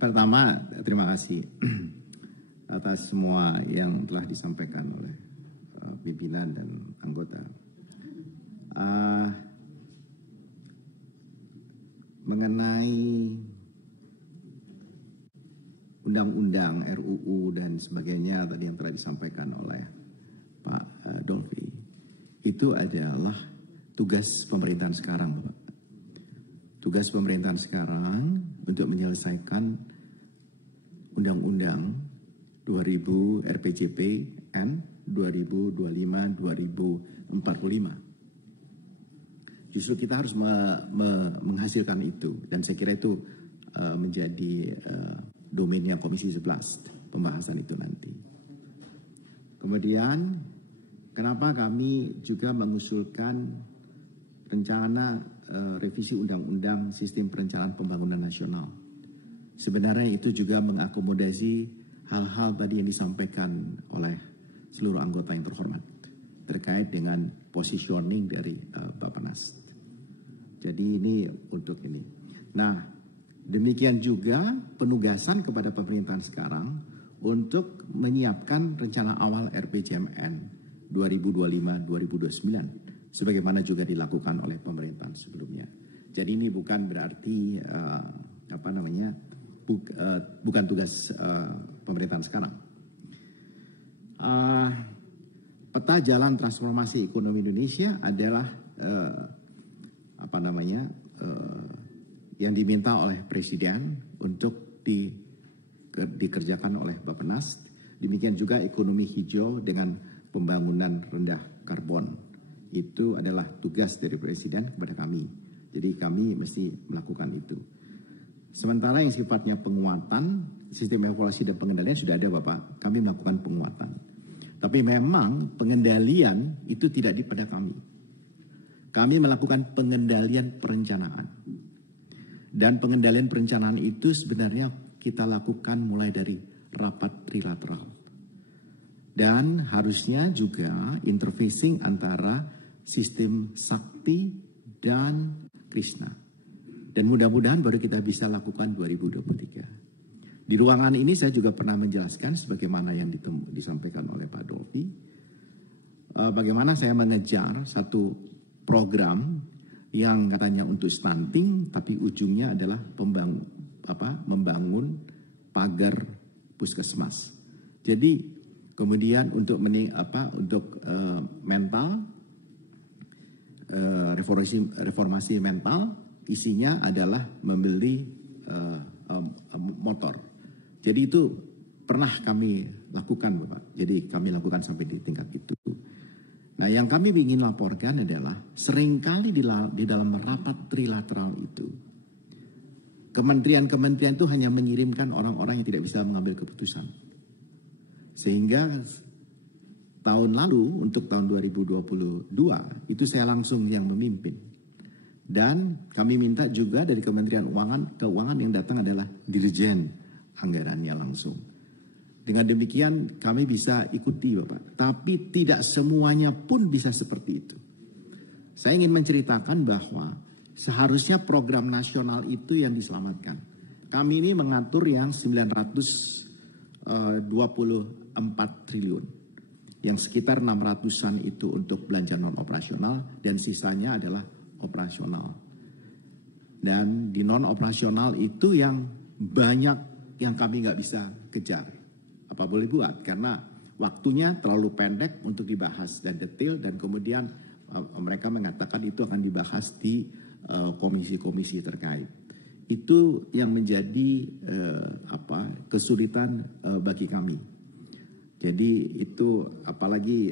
Pertama, terima kasih atas semua yang telah disampaikan oleh pimpinan dan anggota. Mengenai undang-undang, RUU dan sebagainya tadi yang telah disampaikan oleh Pak Dolfi, itu adalah tugas pemerintahan sekarang, Bapak. Tugas pemerintahan sekarang untuk menyelesaikan Undang-Undang 2000 RPJPN 2025-2045. Justru kita harus menghasilkan itu, dan saya kira itu menjadi domainnya Komisi 11 pembahasan itu nanti. Kemudian kenapa kami juga mengusulkan rencana revisi Undang-Undang Sistem Perencanaan Pembangunan Nasional. Sebenarnya itu juga mengakomodasi hal-hal tadi yang disampaikan oleh seluruh anggota yang terhormat terkait dengan positioning dari Bappenas. Jadi ini untuk ini. Nah, demikian juga penugasan kepada pemerintahan sekarang untuk menyiapkan rencana awal RPJMN 2025-2029. Sebagaimana juga dilakukan oleh pemerintahan sebelumnya. Jadi ini bukan berarti bukan tugas pemerintahan sekarang. Peta jalan transformasi ekonomi Indonesia adalah yang diminta oleh Presiden untuk dikerjakan oleh Bappenas. Demikian juga ekonomi hijau dengan pembangunan rendah karbon. Itu adalah tugas dari Presiden kepada kami. Jadi kami mesti melakukan itu. Sementara yang sifatnya penguatan, sistem evaluasi dan pengendalian sudah ada, Bapak. Kami melakukan penguatan. Tapi memang pengendalian itu tidak pada kami. Kami melakukan pengendalian perencanaan. Dan pengendalian perencanaan itu sebenarnya kita lakukan mulai dari rapat trilateral. Dan harusnya juga interfacing antara sistem Sakti dan Krishna. Dan mudah-mudahan baru kita bisa lakukan 2023. Di ruangan ini saya juga pernah menjelaskan sebagaimana yang disampaikan oleh Pak Dolfi. Bagaimana saya mengejar satu program yang katanya untuk stunting, tapi ujungnya adalah membangun pagar puskesmas. Jadi kemudian untuk mental, reformasi mental, isinya adalah membeli motor. Jadi itu pernah kami lakukan, Bapak. Jadi kami lakukan sampai di tingkat itu. Nah, yang kami ingin laporkan adalah seringkali di dalam rapat trilateral itu, kementerian-kementerian itu hanya mengirimkan orang-orang yang tidak bisa mengambil keputusan. Sehingga tahun lalu untuk tahun 2022 itu saya langsung yang memimpin. Dan kami minta juga dari Kementerian Keuangan yang datang adalah dirjen anggarannya langsung. Dengan demikian kami bisa ikuti, Bapak. Tapi tidak semuanya pun bisa seperti itu. Saya ingin menceritakan bahwa seharusnya program nasional itu yang diselamatkan. Kami ini mengatur yang 924 triliun. Yang sekitar 600-an itu untuk belanja non operasional dan sisanya adalah operasional. Dan di non operasional itu yang banyak yang kami nggak bisa kejar. Apa boleh buat? Karena waktunya terlalu pendek untuk dibahas dan detail, dan kemudian mereka mengatakan itu akan dibahas di komisi-komisi terkait. Itu yang menjadi kesulitan bagi kami. Jadi itu apalagi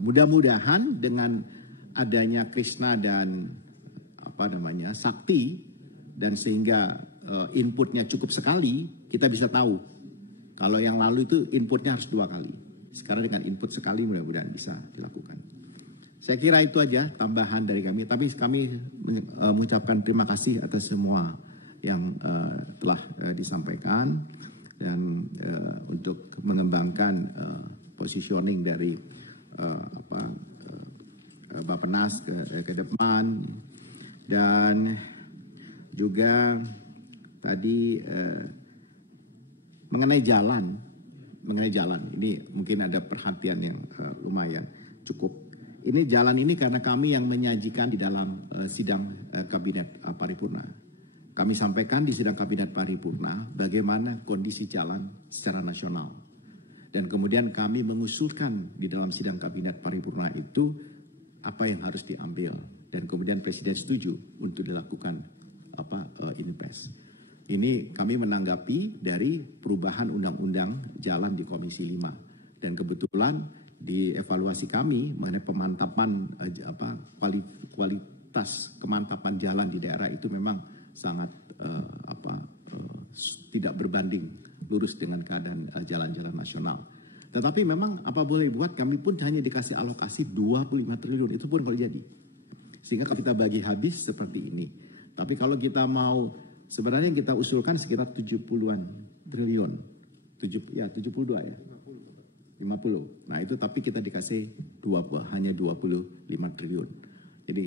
mudah-mudahan dengan adanya Krishna dan Sakti, dan sehingga inputnya cukup sekali, kita bisa tahu. Kalau yang lalu itu inputnya harus 2 kali. Sekarang dengan input sekali mudah-mudahan bisa dilakukan. Saya kira itu aja tambahan dari kami. Tapi kami mengucapkan terima kasih atas semua yang telah disampaikan. Dan untuk mengembangkan positioning dari Bappenas ke depan, dan juga tadi mengenai jalan ini mungkin ada perhatian yang lumayan cukup. Ini jalan ini karena kami yang menyajikan di dalam sidang kabinet paripurna. Kami sampaikan di sidang kabinet paripurna bagaimana kondisi jalan secara nasional. Dan kemudian kami mengusulkan di dalam sidang kabinet paripurna itu apa yang harus diambil. Dan kemudian Presiden setuju untuk dilakukan Inpres. Ini kami menanggapi dari perubahan undang-undang jalan di Komisi 5. Dan kebetulan di evaluasi kami mengenai pemantapan kualitas kemantapan jalan di daerah itu memang sangat tidak berbanding lurus dengan keadaan jalan-jalan nasional. Tetapi memang apa boleh buat, kami pun hanya dikasih alokasi 25 triliun, itu pun kalau jadi. Sehingga kalau kita bagi habis seperti ini. Tapi kalau kita mau, sebenarnya yang kita usulkan sekitar 70-an triliun. 72 ya? 50. Nah itu tapi kita dikasih hanya 25 triliun. Jadi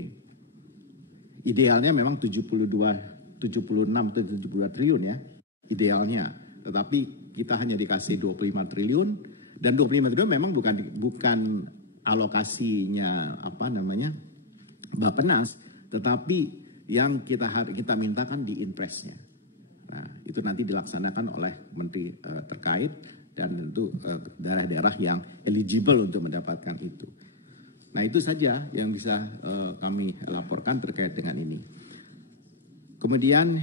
idealnya memang 76 atau 72 triliun ya, idealnya. Tetapi kita hanya dikasih 25 triliun, dan 25 triliun memang bukan alokasinya Bappenas, tetapi yang kita mintakan di Inpresnya. Nah, itu nanti dilaksanakan oleh menteri terkait dan tentu daerah-daerah yang eligible untuk mendapatkan itu. Nah, itu saja yang bisa kami laporkan terkait dengan ini. Kemudian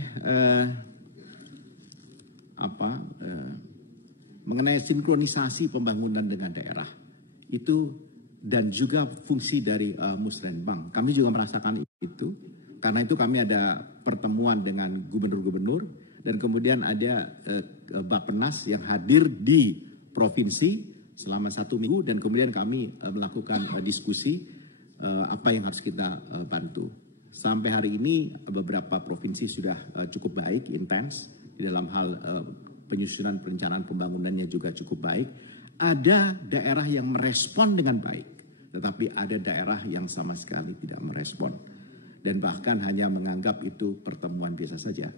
mengenai sinkronisasi pembangunan dengan daerah itu dan juga fungsi dari Musrenbang, kami juga merasakan itu. Karena itu kami ada pertemuan dengan gubernur-gubernur dan kemudian ada Bappenas yang hadir di provinsi selama 1 minggu dan kemudian kami melakukan diskusi apa yang harus kita bantu. Sampai hari ini beberapa provinsi sudah cukup baik, intens di dalam hal penyusunan perencanaan pembangunannya juga cukup baik. Ada daerah yang merespon dengan baik, tetapi ada daerah yang sama sekali tidak merespon. Dan bahkan hanya menganggap itu pertemuan biasa saja.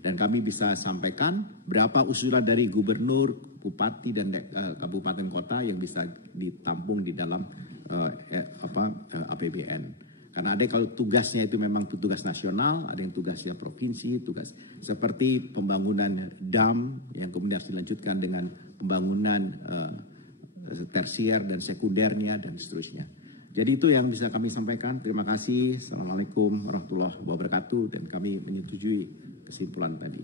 Dan kami bisa sampaikan berapa usulan dari gubernur, bupati, dan kabupaten kota yang bisa ditampung di dalam APBN. Karena ada kalau tugasnya itu memang tugas nasional, ada yang tugasnya provinsi, tugas seperti pembangunan dam yang kemudian harus dilanjutkan dengan pembangunan tersier dan sekundernya dan seterusnya. Jadi itu yang bisa kami sampaikan. Terima kasih. Assalamualaikum warahmatullahi wabarakatuh. Dan kami menyetujui kesimpulan tadi.